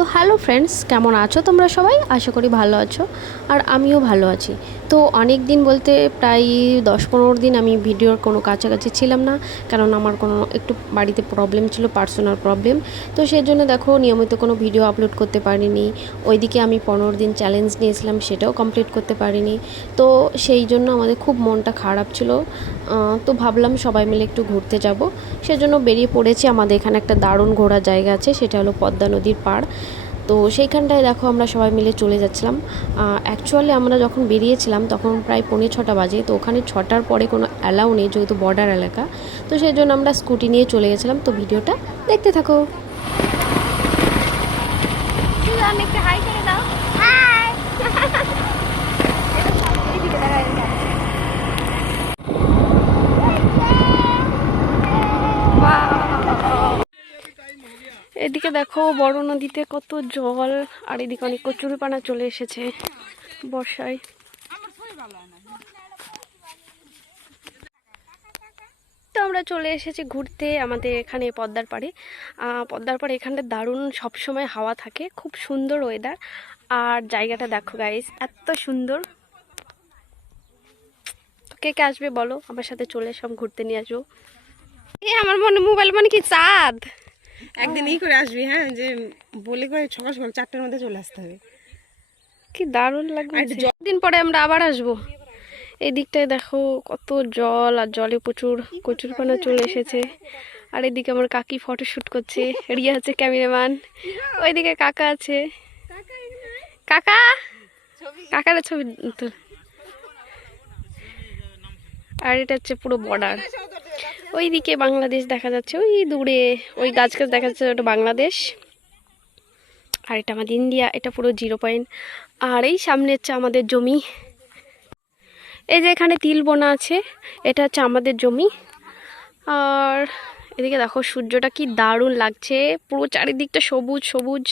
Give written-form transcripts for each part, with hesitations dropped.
তো hello friends, কেমন আছো তোমরা সবাই? আশা করি ভালো আছো, আর আমিও ভালো আছি। তো অনেক দিন বলতে প্রায় 10-15 দিন আমি ভিডিওর কোনো কাছাকাছি ছিলাম না, কারণ আমার কোনো একটু বাড়িতে প্রবলেম ছিল, পার্সোনাল প্রবলেম। তো সেই জন্য দেখো নিয়মিত কোনো ভিডিও আপলোড করতে পারিনি। ওইদিকে আমি 15 দিন চ্যালেঞ্জ নিয়েছিলাম, সেটাও কমপ্লিট করতে পারিনি। তো সেই জন্য আমাদের খুব মনটা খারাপ ছিল। তো ভাবলাম সবাই মিলে একটু ঘুরতে যাব, সেজন্য বেরিয়ে পড়েছি। আমাদের এখানে একটা দারুণ ঘোরার জায়গা আছে, সেটা হলো পদ্মা নদীর পাড়। তো সেইখানটায় দেখো আমরা সবাই মিলে চলে যাচ্ছিলাম। অ্যাকচুয়ালি আমরা যখন বেরিয়েছিলাম তখন প্রায় 5:45 বাজে। তো ওখানে 6টার পরে কোনো অ্যালাউ নেই, যেহেতু বর্ডার এলাকা। তো সেই জন্য আমরা স্কুটি নিয়ে চলে গেছিলাম। তো ভিডিওটা দেখতে থাকো। একটা হাই করে দাও। হাই। এদিকে দেখো বড় নদীতে কত জল, আর এদিকে অনেক কচুরিপানা চলে এসেছে বর্ষায়। তো আমরা চলে এসেছি ঘুরতে আমাদের এখানে পদ্মার পাড়ে। পদ্মার পাড়ে এখানটা দারুণ, সবসময় হাওয়া থাকে, খুব সুন্দর ওয়েদার। আর জায়গাটা দেখো গাইস, এত সুন্দর। কে কে আসবে বলো, আমার সাথে চলে সব ঘুরতে নিয়ে আসবো। আমার মনে মোবাইল মানে কি চাঁদ। একদিন করে আসবি, হ্যাঁ, যে বলে করে সকাল সকাল 4টার মধ্যে চলে আসতে হবে। কি দারুণ লাগবে। দিন পরে আমরা আবার আসবো। এই দিকটায় দেখো কত জল, আর জলে প্রচুর কচুরপানা চলে এসেছে। আর এদিকে আমার কাকি ফটোশুট করছে, রিয়া আছে ক্যামেরাম্যান, ওইদিকে কাকা আছে। কাকা কাকার ছবি তুল। আর এটা হচ্ছে পুরো বর্ডার। ওইদিকে বাংলাদেশ দেখা যাচ্ছে, ওই দূরে ওই গাছ গাছ দেখা যাচ্ছে, ওটা বাংলাদেশ। আর এটা আমাদের ইন্ডিয়া, এটা পুরো 0 পয়েন্ট। আর এই সামনে হচ্ছে আমাদের জমি। এই যে এখানে তিল বোনা আছে, এটা হচ্ছে আমাদের জমি। আর এদিকে দেখো সূর্যটা কি দারুণ লাগছে, পুরো চারিদিকটা সবুজ সবুজ,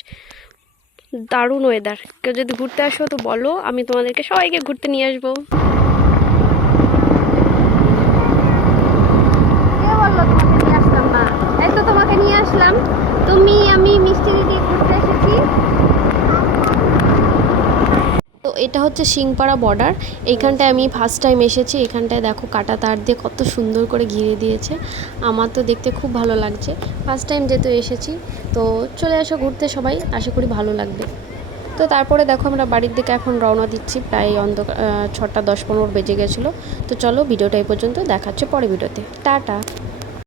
দারুণ ওয়েদার। কেউ যদি ঘুরতে আসো তো বলো, আমি তোমাদেরকে সবাইকে ঘুরতে নিয়ে আসবো। কে বললো তোমাকে নিয়ে আসলাম না? এই তো তোমাকে নিয়ে আসলাম, তুমি আমি মিষ্টি দিদি ঘুরতে এসেছি। তো এটা হচ্ছে সিংপাড়া বর্ডার। এইখানটায় আমি ফার্স্ট টাইম এসেছি। এখানটায় দেখো কাটা তার দিয়ে কত সুন্দর করে ঘিরে দিয়েছে, আমার তো দেখতে খুব ভালো লাগছে। ফার্স্ট টাইম যেহেতু এসেছি, তো চলে আসো ঘুরতে সবাই, আশা করি ভালো লাগবে। তো তারপরে দেখো আমরা বাড়ির দিকে এখন রওনা দিচ্ছি, প্রায় অন্ধকার 6টা 10-15 বেজে গেছিলো। তো চলো ভিডিওটা এই পর্যন্ত, দেখাচ্ছে পরে ভিডিওতে, টাটা।